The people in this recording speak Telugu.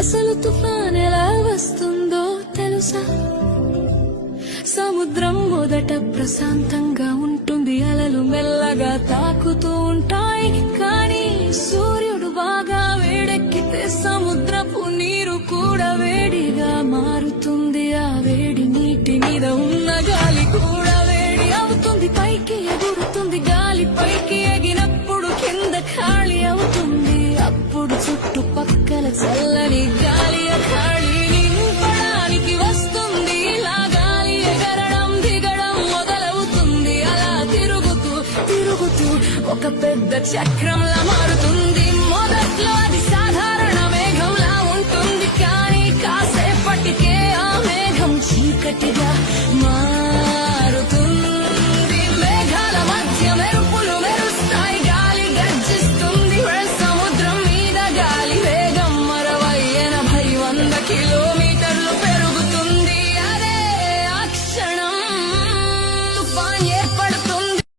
అసలు తుఫాన్ ఎలా వస్తుందో తెలుసా? సముద్రం మొదట ప్రశాంతంగా ఉంటుంది, అలలు మెల్లగా తాకుతూ ఉంటాయి. కానీ సూర్యుడు బాగా వేడెక్కితే సముద్రపు నీరు కూడా వేడిగా మారుతుంది. ఆ వేడి నీటి మీద ఉన్న గాలి కూడా వేడి అవుతుంది, పైకి ఎగురుతుంది. గాలి పైకి ఎగినప్పుడు కింద ఖాళీ అవుతుంది. అప్పుడు చుట్టుపక్కల చల్లని గాలి ఖాళీ నింపడానికి వస్తుంది. ఇలా గాలి ఎగరడం దిగడం మొదలవుతుంది. అలా తిరుగుతూ తిరుగుతూ ఒక పెద్ద చక్రంలా మారుతుంది.